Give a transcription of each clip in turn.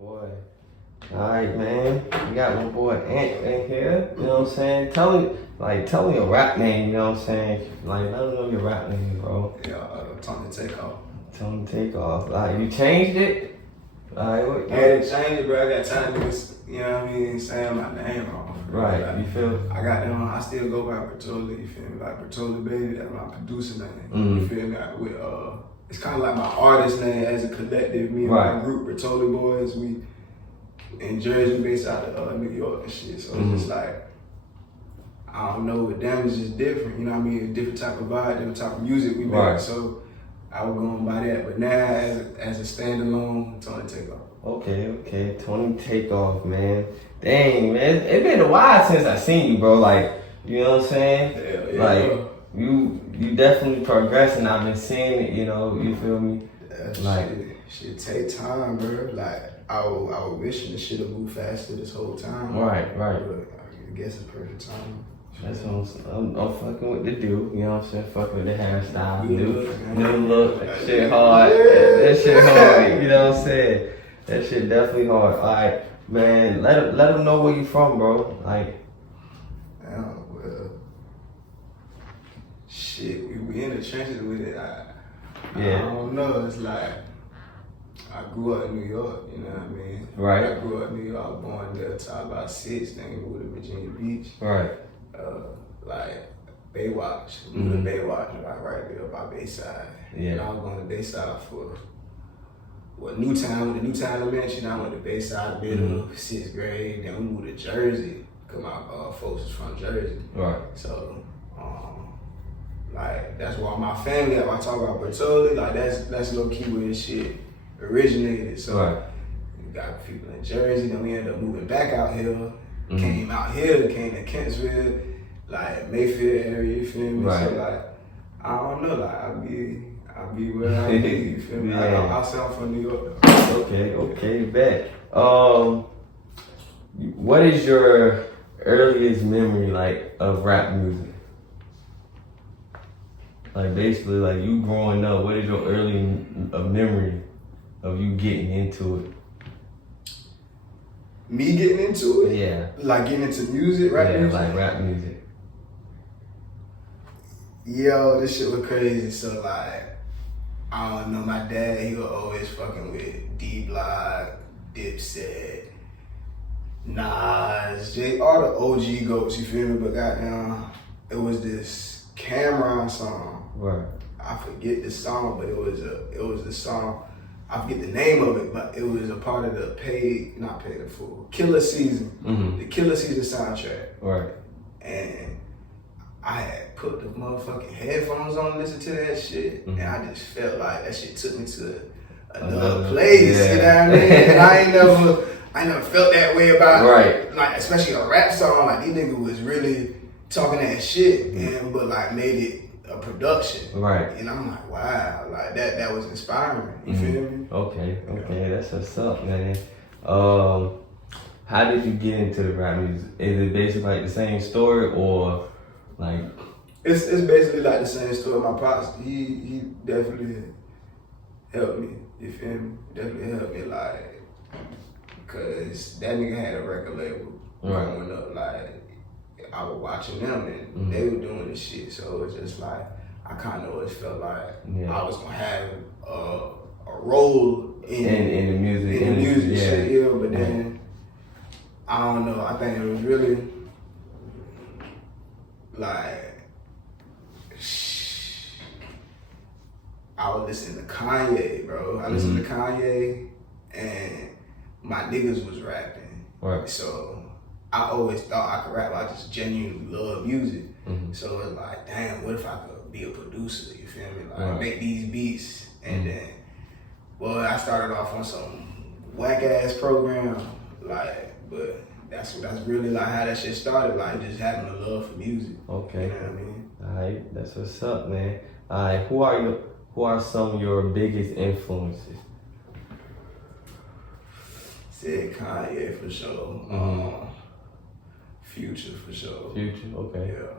Boy. Alright, man. We got my boy Ant in here. You know what I'm saying? Tell me your rap name, you know what I'm saying? Like, let them know your rap name, bro. Yeah, TonyTakeOff. TonyTakeOff. Like, you changed it? Alright, what? I had to change it, bro. I got time to, you know what I mean, saying my name wrong. Right, like, you feel? I got them, I still go by Bertoli, you feel me? Like Bertoli Baby, that's my producer name. Mm-hmm. You feel me? Like, with, it's kind of like my artist name as a collective. Me and my group, Bertoli Boys, we in Jersey, based out of New York and shit. So it's just like, I don't know, with them it's just different. You know what I mean? A different type of vibe, different type of music we make. Right. So I was going by that. But now as a standalone, TonyTakeOff. Okay. TonyTakeOff, man. Dang, man. It's been a while since I seen you, bro. Like, you know what I'm saying? Yeah. Like, you definitely progressing. I've been seeing it, you know, you feel me? Like, shit take time, bro. Like, I was wishing the shit would move faster this whole time. Right. But I guess it's perfect time. That's what I'm fucking with the do, you know what I'm saying? Fucking with the hairstyle, new look, that shit hard. That shit hard, you know what I'm saying? That shit definitely hard. Alright, man, let them know where you from, bro. Like, well, shit, we in the trenches with it. I don't know. It's like, I grew up in New York, you know what I mean? Right. I grew up in New York, I was born there till I was about 6, then we moved to Virginia Beach. Right. Like Baywatch, moved to Baywatch, like right there by Bayside. Yeah. And I was going to Bayside for Newtown, with the Newtown Elementary. I went to Bayside middle, 6th grade. Then we moved to Jersey, cause my folks is from Jersey. Right. So, like that's why my family, if I talk about Bertoli, like that's low key where this shit originated. So we got people in Jersey, then we ended up moving back out here. Came out here, came to Kentsville, like Mayfield area, you feel me? Right. So like, I don't know, like I'll be where I be, you feel me? I'll sound from New York. Okay, bet. What is your earliest memory like of rap music? Like basically, like you growing up, what is your early memory of you getting into it? Me getting into it? Yeah. Like getting into music, rap music? Yeah, like rap music. Yo, this shit was crazy. So like, I don't know, my dad, he was always fucking with D-Block, Dipset, Nas, Jay, all the OG goats, you feel me? But goddamn, it was this Cameron song. Right. I forget the song, but it was the song. I forget the name of it, but it was a part of the not paid in full, Killer Season, the Killer Season soundtrack. Right. And I had put the motherfucking headphones on to listen to that shit, and I just felt like that shit took me to another place, you know what I mean? And I never felt that way about like, especially a rap song, like these niggas was really talking that shit, but like made it a production. Right. And I'm like, wow, like that was inspiring. You feel me? Okay, that's what's up, man. How did you get into the rap music? Is it basically like the same story or like? It's basically like the same story. My pops, he definitely helped me. You feel me? Definitely helped me, like, cause that nigga had a record label growing up. Like, I was watching them and they were doing this shit, so it was just like I kind of always felt like I was gonna have a role in the music shit. Yeah, but then I don't know. I think it was really like I was listening to Kanye, bro. I listened to Kanye and my niggas was rapping, so I always thought I could rap. I just genuinely love music. So it's like, damn, what if I could be a producer? You feel me? Like make these beats. And then, well, I started off on some whack ass program, like, but that's really like how that shit started. Like just having a love for music. Okay. You know what I mean? Alright, that's what's up, man. Alright, who are some of your biggest influences? Said Kanye for sure. Future for sure. Future, okay. Yeah.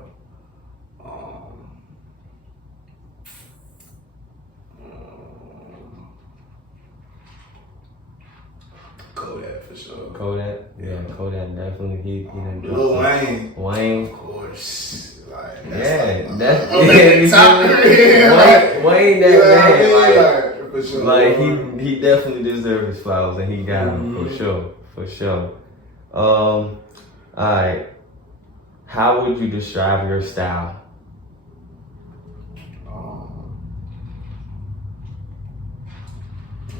for sure. Kodak? Yeah, Kodak definitely. He done Lil Wayne. Wayne. Of course. Like, that's Wayne that man. For sure. Like he definitely deserves his flowers and he got them for sure. Alright. How would you describe your style?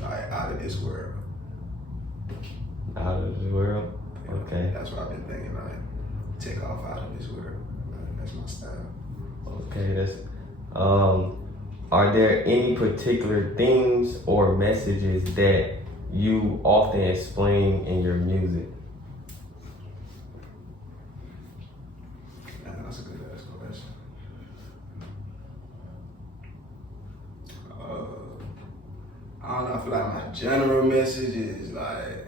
Like out of this world. Out of this world? Okay. That's what I've been thinking, like take off out of this world. That's my style. Okay, that's are there any particular themes or messages that you often explain in your music? That's a good ass question. I don't know, I feel like my general message is like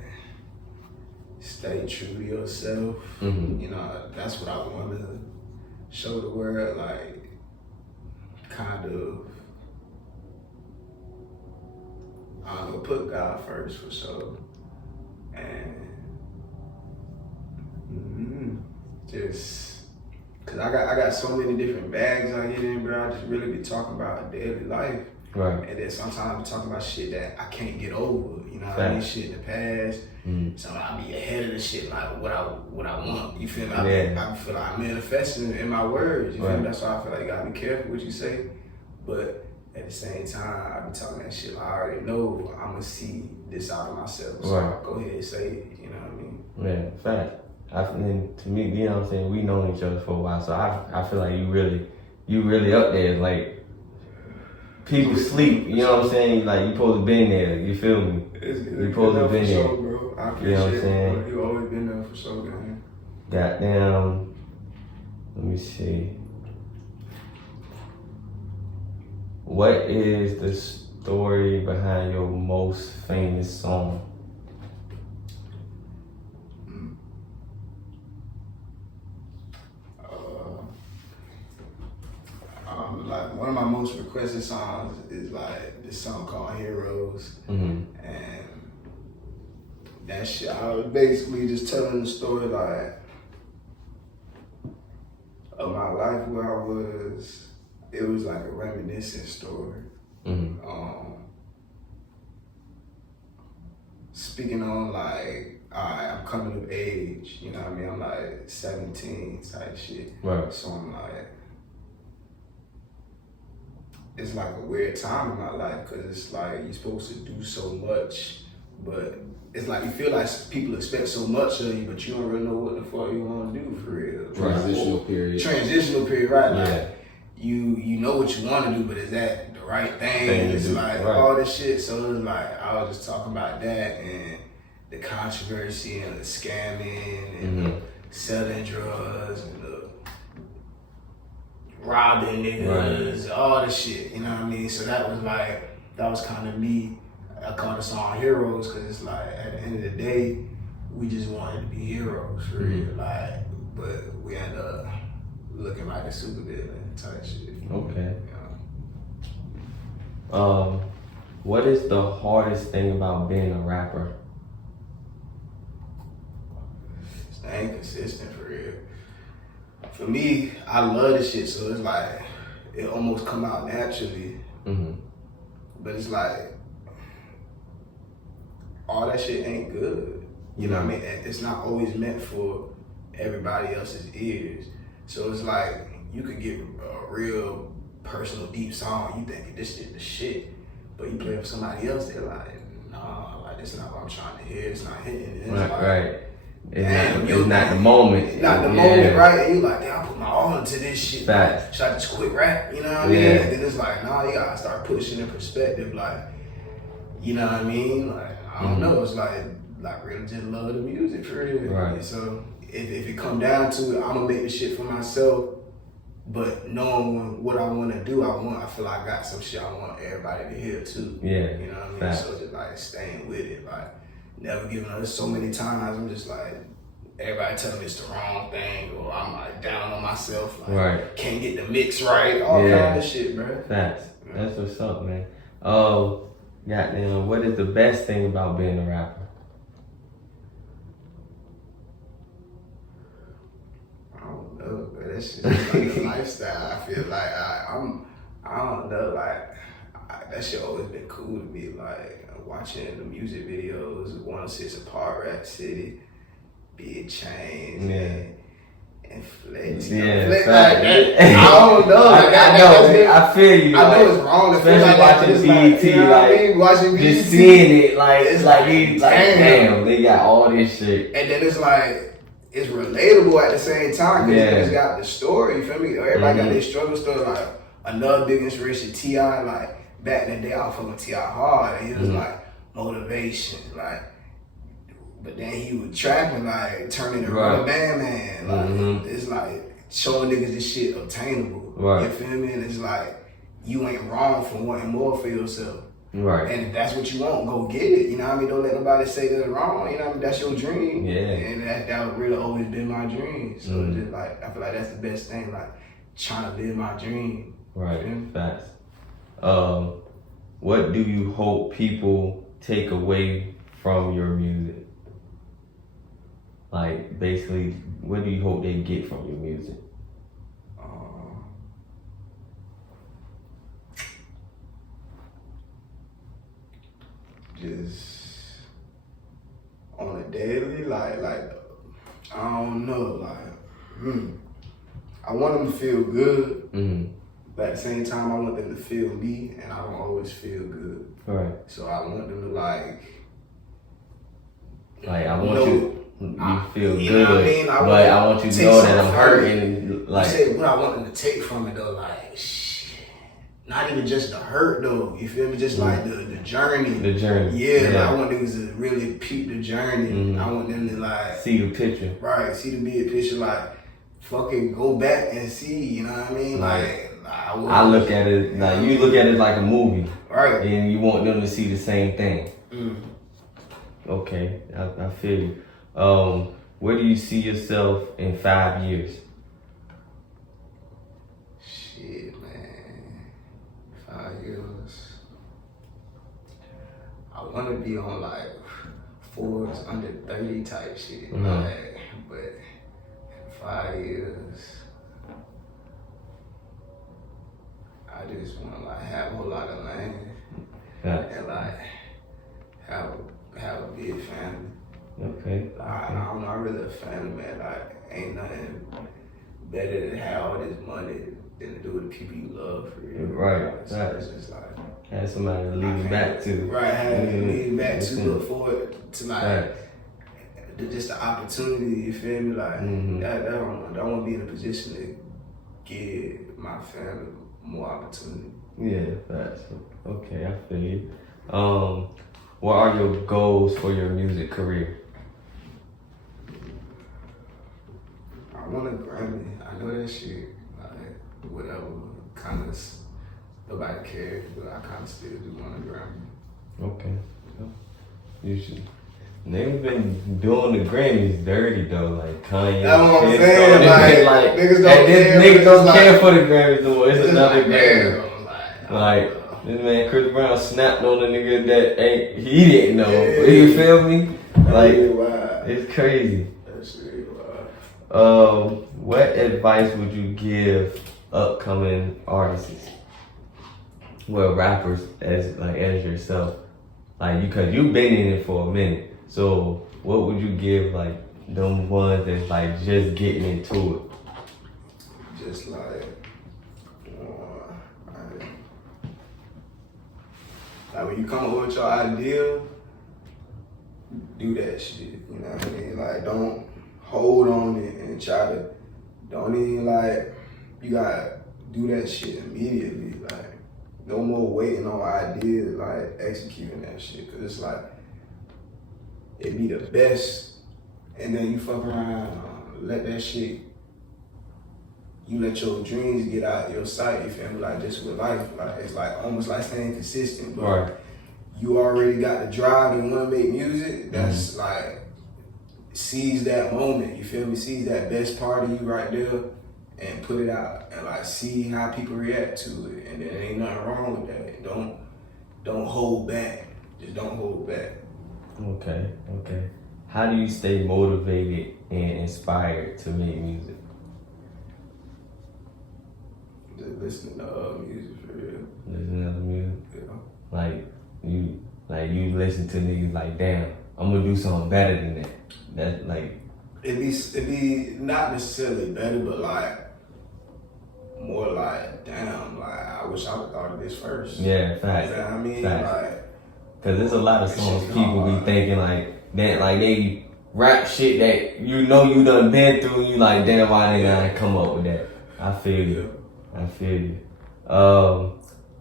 stay true to yourself. You know, that's what I want to show the world, like kind of I don't know, put God first for sure. And just cause I got so many different bags I get in, bro. I just really be talking about daily life. Right. And then sometimes I'm talking about shit that I can't get over. You know what I mean? Shit in the past. So I be ahead of the shit, like what I want. You feel me? I feel like I'm manifesting in my words. You feel me? That's why I feel like you gotta be careful what you say. But at the same time, I be talking that shit like I already know I'm gonna see this out of myself. So I'll go ahead and say it. You know what I mean? Yeah, fact. And to me, you know what I'm saying, we known each other for a while, so I feel like you really up there. Like people sleep, you know what I'm saying? Like you supposed to been there. You feel me? You supposed to been there. Bro. I appreciate you know what I'm saying? You always been there for sure, man. Goddamn. Let me see. What is the story behind your most famous song? Like one of my most requested songs is like this song called Heroes. And that shit, I was basically just telling the story like of my life where I was. It was like a reminiscent story. Speaking on like, I'm coming of age, you know what I mean? I'm like 17 type shit. Right. So I'm like, it's like a weird time in my life because it's like you're supposed to do so much, but it's like you feel like people expect so much of you, but you don't really know what the fuck you want to do for real. Transitional period, right? Yeah. Like you know what you want to do, but is that the right thing? It's like all this shit. So it's like I was just talking about that and the controversy and the scamming and the selling drugs and the robbing niggas, all the shit, you know what I mean? So that was kind of me. I call the song Heroes because it's like at the end of the day, we just wanted to be heroes for real. Like, but we end up looking like a supervillain type shit. Okay. What is the hardest thing about being a rapper? Staying consistent for real. For me, I love this shit, so it's like it almost come out naturally. But it's like all that shit ain't good. You know what I mean? It's not always meant for everybody else's ears. So it's like you could get a real personal, deep song. You think this shit the shit, but you play it for somebody else. They're like, nah, like this is not what I'm trying to hear. It's not hitting. It's Right. It's damn, not the moment. It's not the moment, right? And you like, damn, I put my all into this shit. Facts. Should I just quit rap? You know what I mean? And then it's like, nah, you gotta start pushing in perspective. Like, you know what I mean? Like, I don't know. It's like really just love the music for real. Right. So if it come down to it, I'm gonna make the shit for myself. But knowing what I want to do, I feel like I got some shit I want everybody to hear too. Yeah. You know what I mean? Facts. So just like staying with it, like never giving up. There's so many times I'm just like, everybody telling me it's the wrong thing, or I'm like down on myself, like can't get the mix right, all kind of shit, bro. Facts. That's what's up, man. Goddamn, what is the best thing about being a rapper? know, but that shit is like a lifestyle. I feel like I don't know, like that shit always been cool to me. Like watching the music videos, 106 Apart, Rap City, Big Chains, and Flex. Yeah, Flex, like that. I don't know. Like, I know. I feel you. I know it's wrong. Especially watching BET, you know what I mean? Watching BET, just seeing it, like it's like damn, they got all this shit. And then it's like it's relatable at the same time because it's got the story. You feel me? Everybody got their struggle story. Like another big inspiration, T.I. Like back in the day, I was fucking T.I. hard, and he was like motivation, like. But then he was trapping, like turning the rubber band man. Like it's like showing niggas this shit obtainable. You feel me? And it's like you ain't wrong for wanting more for yourself. Right. And if that's what you want, go get it. You know what I mean? Don't let nobody say that's wrong. You know what I mean? That's your dream. Yeah. And that really always been my dream. So just like I feel like that's the best thing, like trying to live my dream. Right. Facts. What do you hope people take away from your music? Like, basically, what do you hope they get from your music? Just on a daily, like I don't know, like, I want them to feel good, but at the same time, I want them to feel me, and I don't always feel good. Right. So I want them to like I want you feel you good, know what I mean? but I want you to know that I'm hurting. Like, you say what I want them to take from it though, like shit. Not even just the hurt though, you feel me? Just like the journey. The journey. Yeah, like I want niggas to really peep the journey. I want them to like see the picture. Right, see the big picture, like fucking go back and see, you know what I mean? Like I look at it like you look at it like a movie. Right. And you want them to see the same thing. Okay, I feel you. Where do you see yourself in 5 years? Shit, man. 5 years. I want to be on like Forbes under 30 type shit. Like, but in 5 years, I just want to like have a whole lot of land and like have a big family. Okay. I don't know, I'm really a family man. Like, ain't nothing better than have all this money than to do with the people you love for real. Right. So it's just like have somebody to lead back to. Right, have to lead back to, look forward to like just the opportunity, you feel me? Like that I want to be in a position to give my family more opportunity. Yeah, that's okay, I feel you. What are your goals for your music career? I want a Grammy. I know that shit. Like, whatever, kind of, nobody cares, but I kind of still do want a Grammy. Okay. You should. They've been doing the Grammys dirty though, like Kanye. That's what I'm saying. Like niggas don't care. Niggas don't care for the Grammys no more. It's another like, Grammy. Like this man Chris Brown snapped on a nigga that he didn't know. You feel me? Like it's crazy. What advice would you give upcoming artists? Well, rappers as yourself, like because you've been in it for a minute. So what would you give like them ones that's like just getting into it? Just like when you come up with your idea, do that shit. You know what I mean? Like don't hold on it and don't even like, you gotta do that shit immediately. Like no more waiting on ideas, like executing that shit. Cause it's like, it be the best, and then you fuck around, let that shit, you let your dreams get out your sight, you feel me? Like just with life, like it's like almost like staying consistent, but you already got the drive and wanna make music, that's like, seize that moment, you feel me? Seize that best part of you right there and put it out and like see how people react to it, and there ain't nothing wrong with that. Don't hold back, just don't hold back. Okay. How do you stay motivated and inspired to make music? Just listening to music for real. Listening to music. Yeah. Like you listen to niggas like, damn, I'm gonna do something better than that. That's like. It be not necessarily better, but like more like, damn, like I wish I would thought of this first. Yeah, facts. You know what I mean? Facts. Like, cause there's a lot of songs people be thinking like that, like they rap shit that you know you done been through. And you like, damn, why didn't I come up with that? I feel you. I feel you.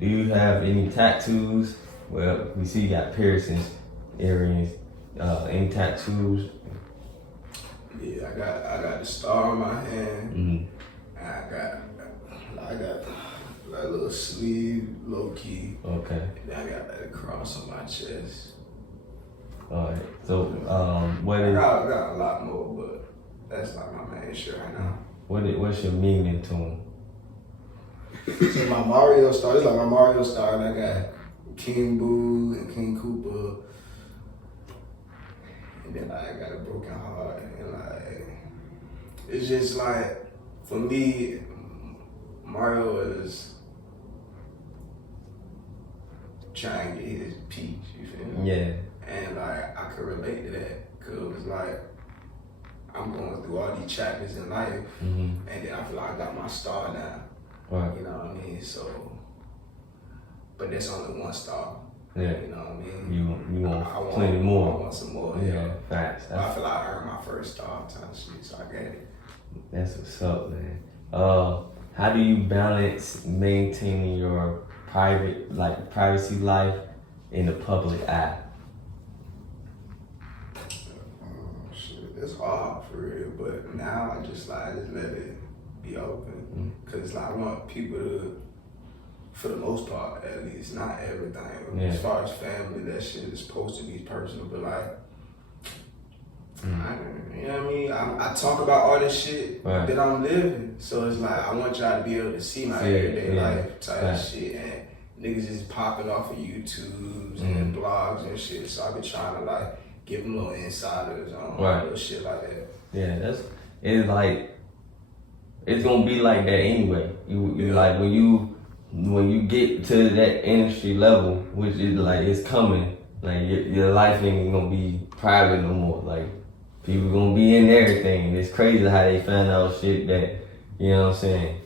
Do you have any tattoos? Well, we see you got piercings, earrings, any tattoos? Yeah, I got the star on my hand. Mm-hmm. I got like a little sleeve, low key. Okay. And then I got like a cross on my chest. Alright. So, what is? I got a lot more, but that's like my main shit right now. What's your meaning to them? So my Mario star, it's like my Mario star, and I got King Boo and King Koopa. And then like, I got a broken heart, and like, it's just like, for me, Mario is trying to get his peak, you feel me? Yeah. And like, I could relate to that, cause it's like, I'm going through all these chapters in life, and then I feel like I got my star now. Right. You know what I mean? So, but that's only one star. Yeah. You know what I mean? You want plenty more. I want some more. Yeah. Facts. I feel like I earned my first star type of shit, so I got it. That's what's up, man. How do you balance maintaining your privacy life in the public eye? Shit, it's hard for real, but now I just let it be open, cause like I want people to, for the most part at least, not everything. Yeah. As far as family, that shit is supposed to be personal, but like. You know what I mean? I talk about all this shit that I'm living. So it's like, I want y'all to be able to see my everyday life type shit. And niggas is popping off of YouTubes and blogs and shit. So I've been trying to like give them little insiders on little shit like that. Yeah, it's like, it's gonna be like that anyway. You like, when you get to that industry level, which is like, it's coming, like your life ain't gonna be private no more. Like, people gonna be in everything. It's crazy how they find out shit that, you know what I'm saying?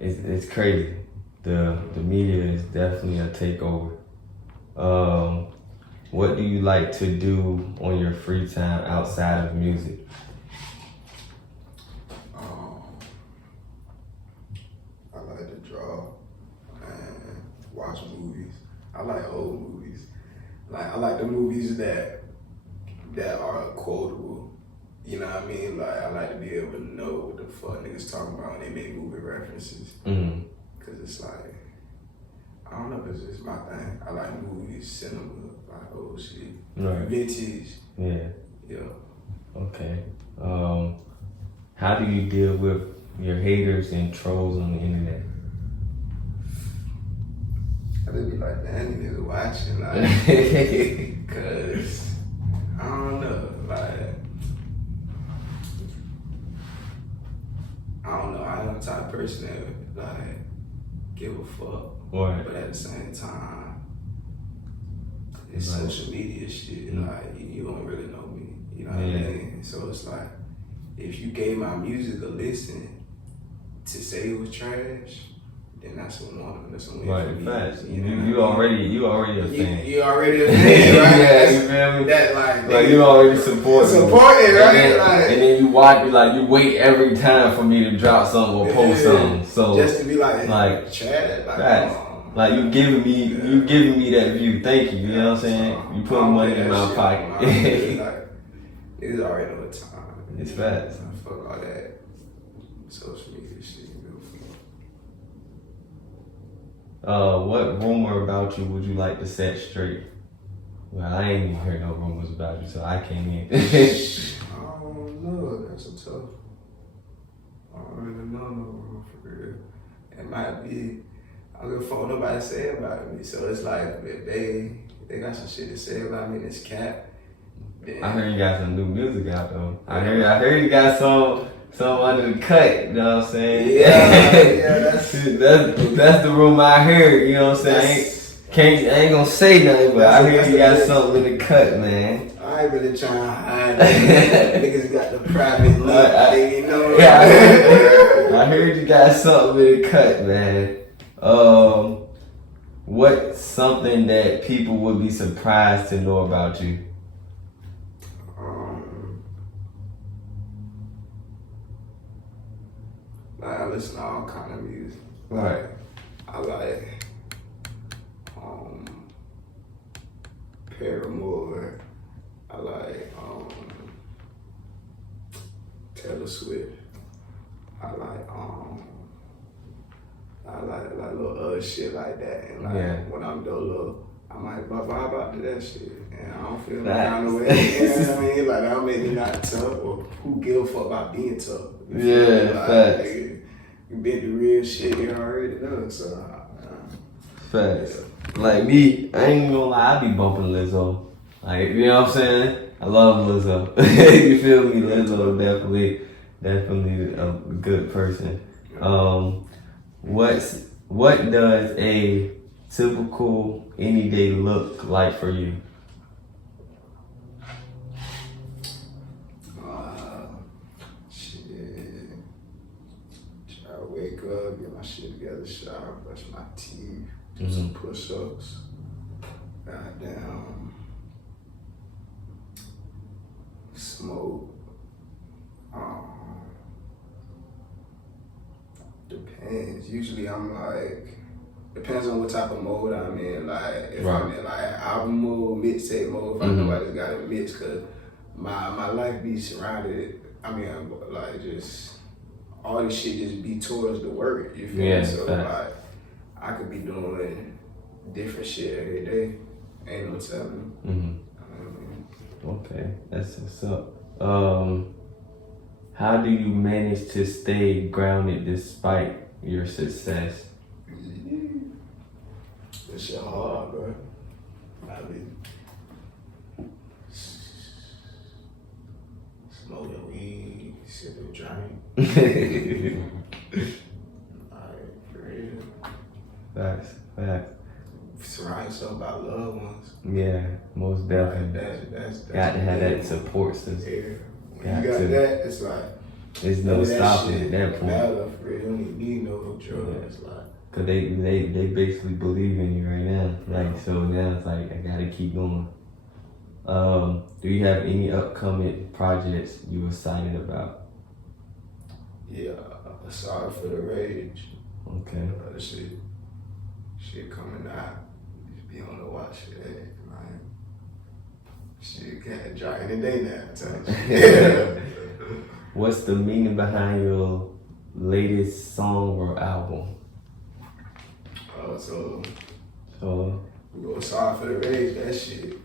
It's crazy. The media is definitely a takeover. What do you like to do on your free time outside of music? I like to draw and watch movies. I like old movies. Like, I like the movies that are quotable. You know what I mean? Like, I like to be able to know what the fuck niggas talking about when they make movie references. Cause it's like, I don't know, it's just my thing. I like movies, cinema, like old shit. Vintage. Yeah. Okay. How do you deal with your haters and trolls on the internet? I just be like, damn, you niggas watching, like, cause I don't know, like, I'm the type of person that like give a fuck, but at the same time, it's social media shit. Like, you don't really know me, you know what I mean? So it's like, if you gave my music a listen to say it was trash, then that's a win for me. Facts. You already a fan. You already a fan, right? Yeah, you feel me? That like you already support it, right? And then you watch it, like, you wait every time for me to drop something or post something. So just to be like Trash. Like, you giving me that view. Thank you. You know what I'm saying? You putting money in my pocket. It's already know the time. It's facts. Fuck all that social media shit. What rumor about you would you like to set straight? Well, I ain't even heard no rumors about you, so I can't even. I don't know. That's a tough. I don't really know no rumor for real. It might be. I don't give a fuck what nobody say about me. So it's like, if they got some shit to say about me, this cat. I heard you got some new music out though. I heard you got Something under the cut, you know what I'm saying? Yeah, that's the rumor I heard, you know what I'm saying? I ain't gonna say nothing, but I heard you got something in the cut, man. I ain't really trying to hide it. Niggas got the private look, you know. Yeah, I heard you got something in the cut, man. What's something that people would be surprised to know about you? I listen to all kind of music. Right. I like Paramore. I like Taylor Swift. I like little other shit like that. And like when I'm little, I might vibe out to that shit. And I don't feel no kind of way. You know what I mean? Like that make me not tough, or who give a fuck about being tough. Yeah, facts. You been the real shit, you already know. So facts. Like me, I ain't gonna lie, I be bumping Lizzo. Like, you know what I'm saying? I love Lizzo. You feel me? Lizzo definitely a good person. What does a typical any day look like for you? Shit. Try to wake up, get my shit together, shower, brush my teeth, do some push-ups. Goddamn. Smoke. Depends. Usually I'm like, depends on what type of mode I'm in. Like if I'm in like album mode, mixtape mode, if I know I just got to mix, cause my life be surrounded. I mean, like just all this shit just be towards the work. You feel me? So like I could be doing different shit every day. Ain't no telling. Okay, that's what's up. How do you manage to stay grounded despite your success? This shit hard, bro. I mean, smoking weed, sipping drink. Alright, for real. Facts. Surround yourself by loved ones. Yeah, most definitely. That's got to have that support system. Yeah. When you got that, it's like there's no stopping at that point. Matter for real. You don't need no drugs. Like, cause they basically believe in you right now. Like so now it's like I gotta keep going. Do you have any upcoming projects you excited about? Yeah, sorry for the rage. Okay. Shit coming out. Just be on the watch for that. Like, shit can't dry any day now. What's the meaning behind your latest song or album? So we go sorry for the rage. That shit.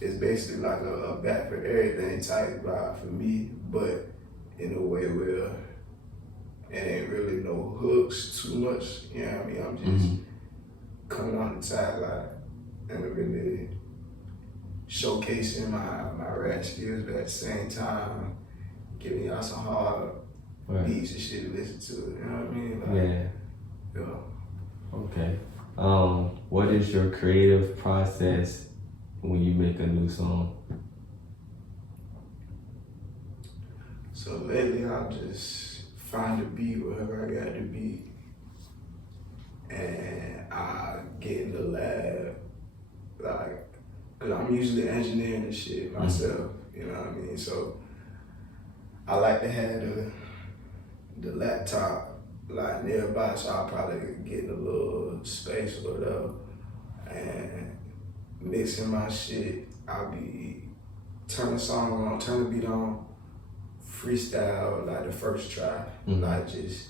It's basically like a back for everything type vibe for me, but in a way where it ain't really no hooks too much. You know what I mean? I'm just coming on the sideline and really showcasing my rap skills, but at the same time giving y'all some hard beats and shit to listen to. You know what I mean? Like, yeah. Okay. What is your creative process when you make a new song? So lately I'll just find a beat wherever I got the beat, and I get in the lab, like, cause I'm usually engineering the shit myself, you know what I mean? So I like to have the laptop like nearby, so I'll probably get in a little space or whatever and mixing my shit. I'll be turn the song on, turn the beat on, freestyle like the first try, like just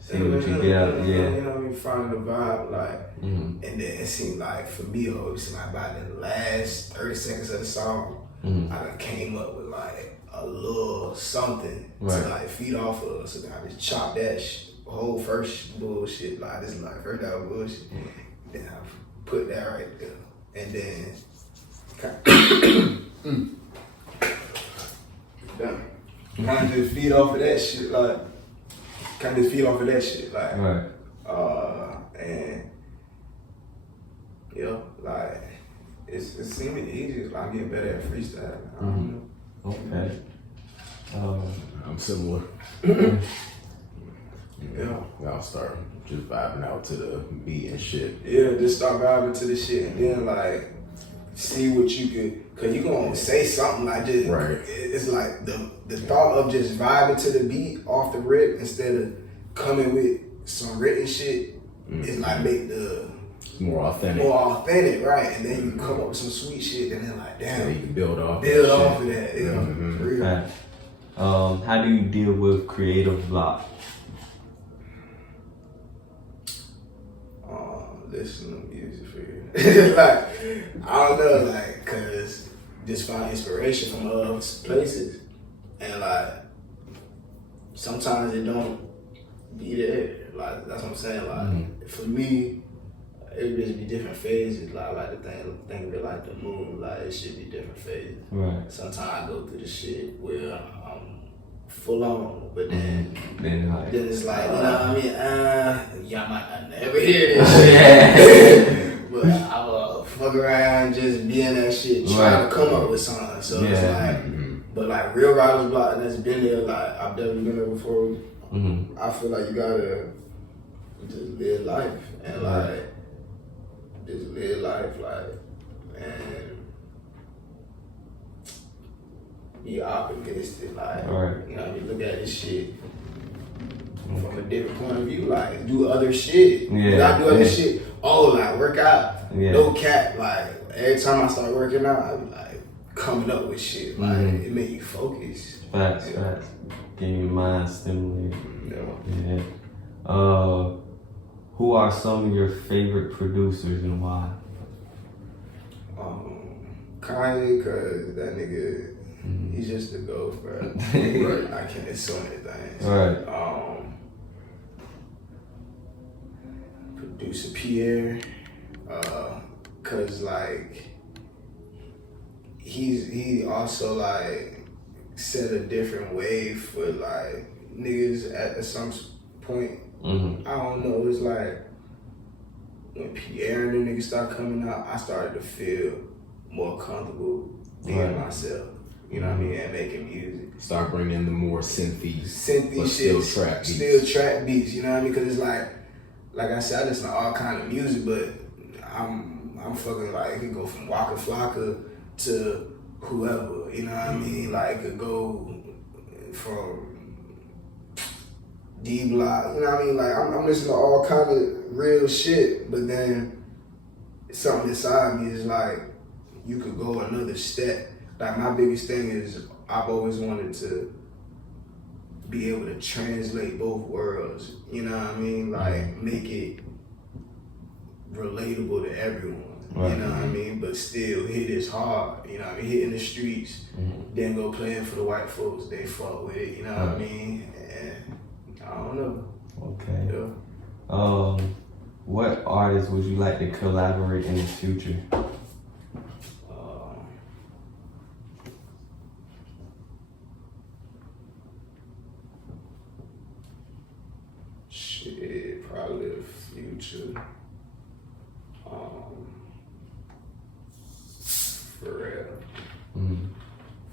see what you get out, you know what I mean, finding the vibe, like, and then it seemed like for me, it seemed like by the last 30 seconds of the song, I done came up with like a little something to like feed off of, so then I just chopped that whole first bullshit, like this is like first out bullshit, then I put that right there, and then done. kind of just feed off of that shit, like, Right. And yeah, like it's seeming easy. Like I'm getting better at freestyle. I don't know. Okay. I'm similar. Yeah. I'll start just vibing out to the beat and shit. Yeah, just start vibing to the shit and then like see what you could, cause you gonna say something like just right. It's like the thought of just vibing to the beat off the rip instead of coming with some written shit is like make the more authentic, right? And then you come up with some sweet shit, and then like damn, so you can build off of that. Yeah, for real. Right. How do you deal with creative block? Listen to music for you. Like, I don't know, like, cause just find inspiration from other places. And like, sometimes it don't be there. Like, that's what I'm saying. Like, for me, it just be different phases. Like, I like to think of it like the moon. Like, it should be different phases. Right. Sometimes I go through the shit where I'm full on, but then it's like, you know what I mean? Y'all might not never hear this shit. But I will fuck around, just be in that shit, trying to come up with something. So it's like, but like real writer's block that's been there, like I've definitely been there before. I feel like you gotta just live life and like, just live life, like, and be optimistic, like, you know what I mean? Look at this shit from a different point of view, like, do other shit. Not do other shit. Oh, like, work out. No cap, like, every time I start working out, I be like, coming up with shit. Like, it make you focus. Facts. Getting your mind stimulated. Yeah. Who are some of your favorite producers and why? Kanye, cause that nigga, he's just the ghost, bro. Right. I can't, it's so many things. Right. Producer Pierre, cause like, he also like set a different wave for like niggas at some point. I don't know, it's like when Pierre and the niggas started coming out, I started to feel more comfortable being myself. You know what I mean? And making music. Start bringing in the more synthy shit. Still trap beats. You know what I mean? Because it's like I said, I listen to all kind of music, but I'm fucking like, it could go from Waka Flocka to whoever. You know what I mean? Like it could go from D Block. You know what I mean? Like I'm listening to all kind of real shit, but then something inside me is like, you could go another step. Like my biggest thing is I've always wanted to be able to translate both worlds. You know what I mean? Like make it relatable to everyone. You know what I mean? But still hit as hard. You know what I mean? Hit in the streets, then go playing for the white folks. They fuck with it. You know what I mean? And I don't know. Okay. Yeah. What artists would you like to collaborate in the future? Shit, probably the Future.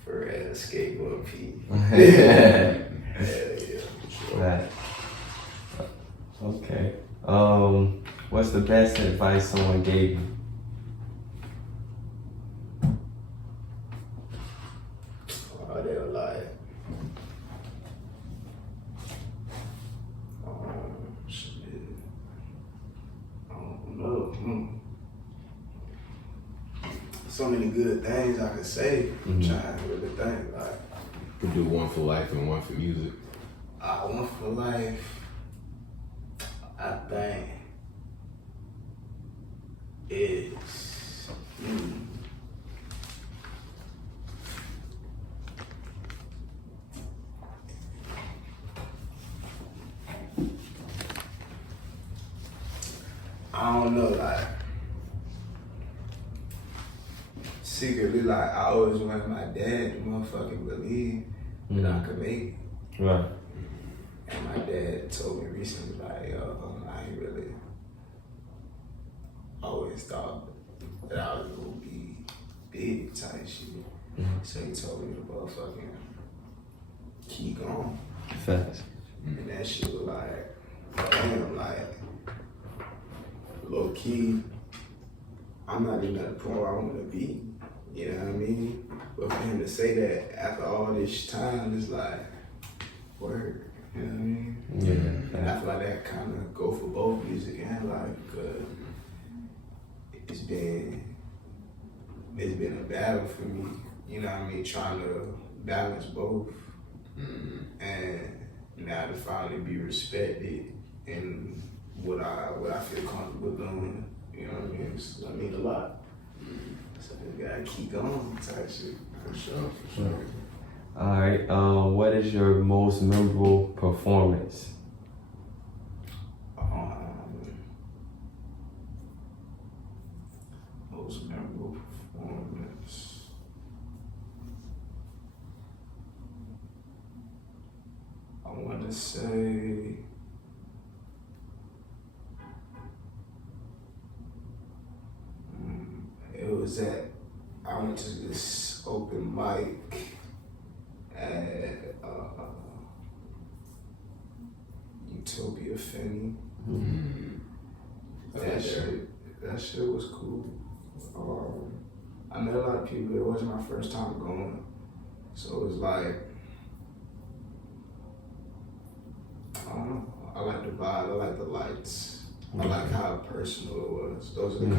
Pharrell, Skateboard P. Hell yeah. Right. Okay. What's the best advice someone gave you? Oh, they were like, shit. I don't know. So many good things I could say. I'm trying to really think. Like, could do one for life and one for music. One for life, I think, is I don't know, like, secretly, like, I always wanted my dad to motherfucking believe that I could make. Right. And my dad told me recently, like, I ain't really always thought that I was gonna be big type shit. So he told me to motherfucking keep going. Facts. And that shit was like, damn, like, low key, I'm not even at the point where I want to be. You know what I mean? But for him to say that after all this time, it's like, word. You know what I mean? Yeah. And I feel like that kind of go for both music and life, because it's been a battle for me. You know what I mean? Trying to balance both, and now to finally be respected in what I feel comfortable doing. You know what I mean? I mean a lot. So you gotta keep going type shit. For sure. All right. What is your most memorable performance? Most memorable performance. I want to say. It was I went to this open mic at Utopia Finney. That shit was cool. I met a lot of people. It wasn't my first time going, so it was like, I don't know. I like the vibe. I like the lights. I like how personal it was. Those are the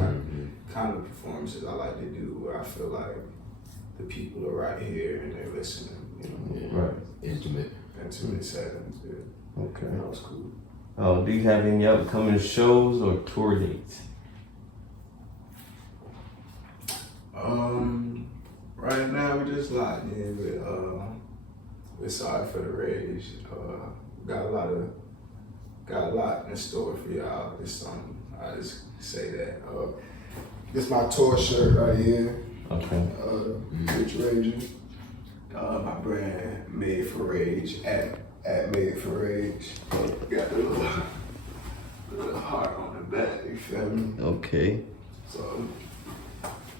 kind of performances I like to do, where I feel like the people are right here and they're listening. You know, Right. Intimate settings. Yeah. Okay. That was cool. Do you have any upcoming shows or tour dates? Right now we just locked in with Sorry for the Rage. Got a lot in store for y'all. I just say that. This my tour shirt right here. Okay. Rich Rager. My brand Made for Rage at Made for Rage. Got a little heart on the back. You feel me? Okay. So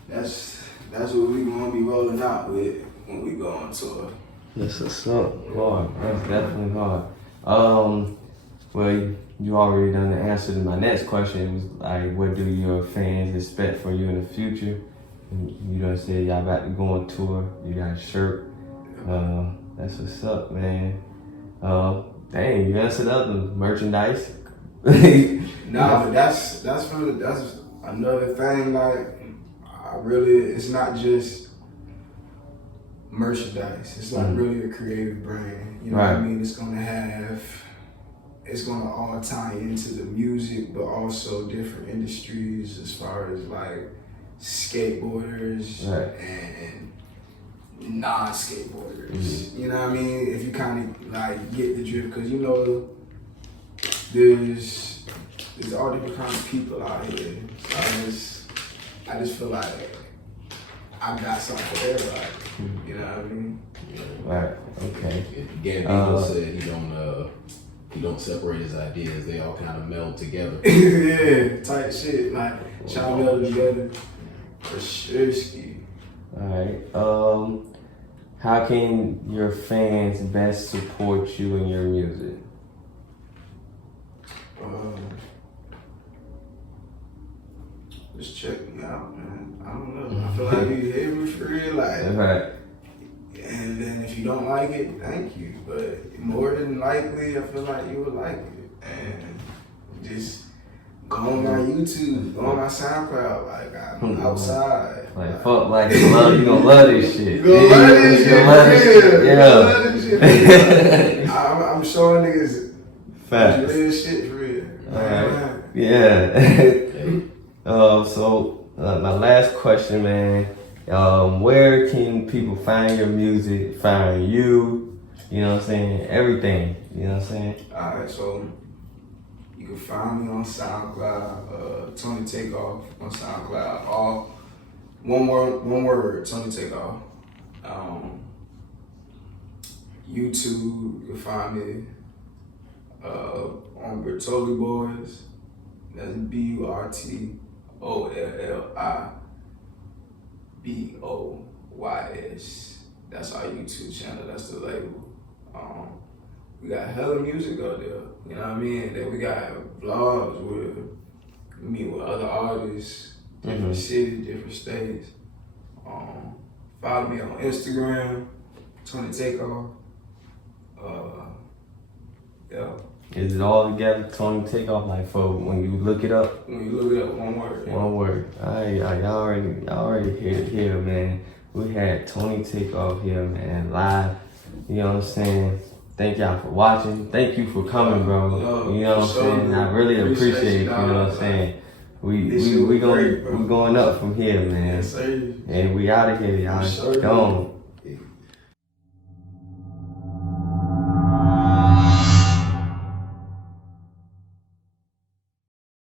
that's what we gonna be rolling out with when we go on tour. That's what's up. Hard. That's definitely hard. Well, you already done the answer to my next question. It was like, what do your fans expect from you in the future? And you done said y'all about to go on tour. You got a shirt. That's what's up, man. Dang, you answered up the merchandise. Nah, but that's another thing. Like, it's not just merchandise. It's like really a creative brand. You know what I mean? It's gonna all tie into the music, but also different industries as far as like skateboarders and non-skateboarders. You know what I mean? If you kind of like get the drift, because you know there's all different kinds of people out here. So I just feel like I got something for everybody. You know what I mean? Right. Okay. Gambino said he don't separate his ideas. They all kind of meld together. Yeah, tight shit. Like, y'all meld together. For sure. All right. How can your fans best support you in your music? Just check me out, man. I don't know. I feel like you hear me for real, like. Right. And then if you don't like it, thank you. But more than likely, I feel like you would like it. And just go on my YouTube, go on my SoundCloud. Like, I'm outside. Like, fuck, like, you gonna love this shit. You gonna love this shit. You gonna love this shit. You gonna love this shit. I'm showing niggas Facts. real shit for real. Alright. Yeah. So my last question, man. Where can people find your music, find you? You know what I'm saying? Everything. You know what I'm saying? Alright, so you can find me on SoundCloud, TonyTakeOff on SoundCloud. All one word, TonyTakeOff. YouTube, you can find me on Bertolli Boys. That's BURTOLLIBOYS. That's our YouTube channel. That's the label. We got hella music out there. You know what I mean? Then we got vlogs where we meet with other artists, different cities, different states. Follow me on Instagram, TonyTakeOff. Yeah. Is it all together? TonyTakeOff, like for when you look it up? When you look it up, one word. One word. Y'all already hear it here, man. We had TonyTakeOff here, man, live. You know what I'm saying? Thank y'all for watching. Thank you for coming, bro. You know what I'm saying? I really appreciate it. You know what I'm saying? We going up from here, man. Yes, sir. And we out of here, y'all. Gone.